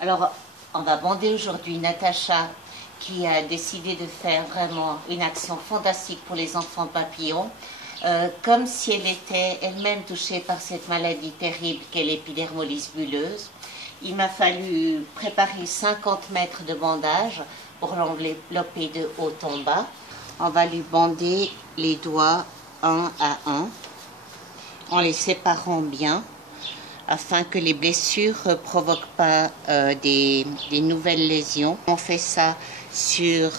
Alors, on va bander aujourd'hui Natacha qui a décidé de faire vraiment une action fantastique pour les enfants papillons, comme si elle était elle-même touchée par cette maladie terrible qu'est l'épidermolyse bulleuse. Il m'a fallu préparer 50 mètres de bandage pour l'envelopper de haut en bas. On va lui bander les doigts un à un, en les séparant bien, afin que les blessures ne provoquent pas des nouvelles lésions. On fait ça sur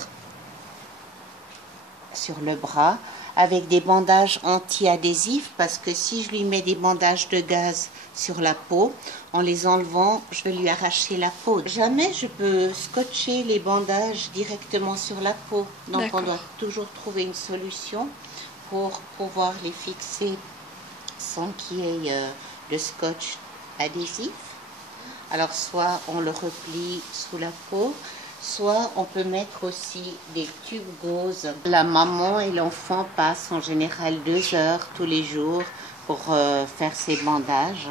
le bras avec des bandages anti-adhésifs, parce que si je lui mets des bandages de gaz sur la peau, en les enlevant, je vais lui arracher la peau. Jamais je peux scotcher les bandages directement sur la peau. Donc on doit toujours trouver une solution pour pouvoir les fixer sans qu'il y ait de scotch adhésif. Alors soit on le replie sous la peau, soit on peut mettre aussi des tubes gauzes. La maman et l'enfant passent en général 2 heures tous les jours pour faire ces bandages,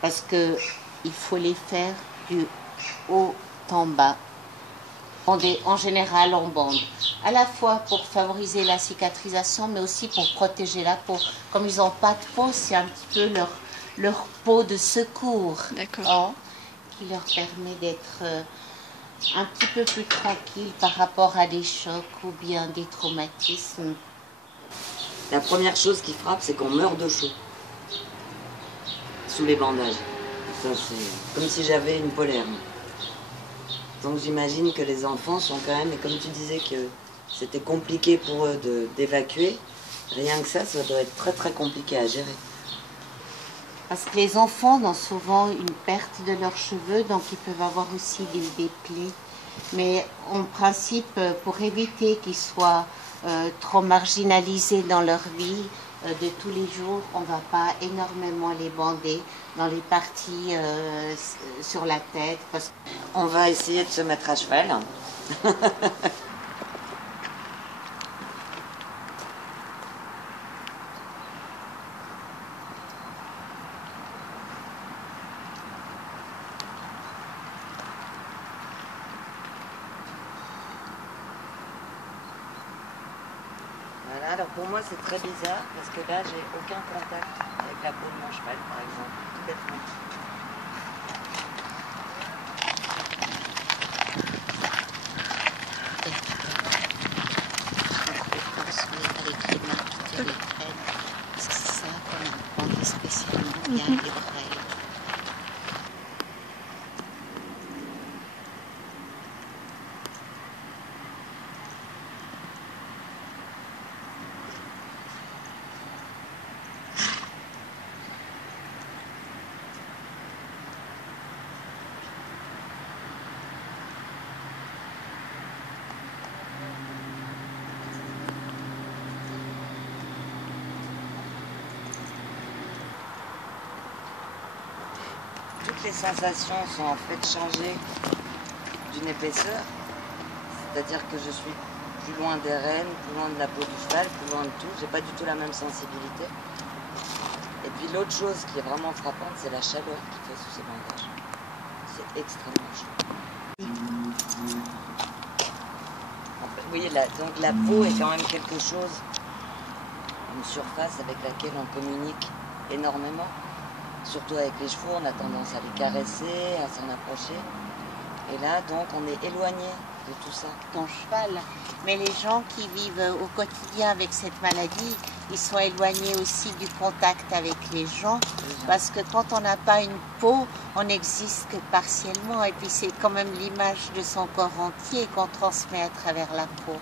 parce que il faut les faire du haut en bas. En général, on bande à la fois pour favoriser la cicatrisation, mais aussi pour protéger la peau. Comme ils n'ont pas de peau, c'est un petit peu leur peau de secours, qui leur permet d'être un petit peu plus tranquille par rapport à des chocs ou bien des traumatismes. La première chose qui frappe, c'est qu'on meurt de chaud sous les bandages. C'est comme si j'avais une polerme. Donc j'imagine que les enfants sont quand même, et comme tu disais que c'était compliqué pour eux d'évacuer, rien que ça doit être très très compliqué à gérer. Parce que les enfants ont souvent une perte de leurs cheveux, donc ils peuvent avoir aussi des plis. Mais en principe, pour éviter qu'ils soient trop marginalisés dans leur vie de tous les jours, on ne va pas énormément les bander dans les parties sur la tête. Parce... On va essayer de se mettre à cheval. Voilà, alors pour moi c'est très bizarre parce que là j'ai aucun contact avec la peau de mon cheval par exemple, tout bêtement. Avec les mains qui te les prennent, c'est ça qu'on bande spécialement bien les oreilles. Toutes les sensations sont en fait changées d'une épaisseur, c'est-à-dire que je suis plus loin des rênes, plus loin de la peau du cheval, plus loin de tout, j'ai pas du tout la même sensibilité. Et puis l'autre chose qui est vraiment frappante, c'est la chaleur qu'il fait sous ces bandages. C'est extrêmement chaud. En fait, vous voyez, donc la peau est quand même quelque chose, une surface avec laquelle on communique énormément. Surtout avec les chevaux, on a tendance à les caresser, à s'en approcher. Et là, donc, on est éloigné de tout ça. Ton cheval. Mais les gens qui vivent au quotidien avec cette maladie, ils sont éloignés aussi du contact avec les gens. Parce que quand on n'a pas une peau, on n'existe que partiellement. Et puis c'est quand même l'image de son corps entier qu'on transmet à travers la peau.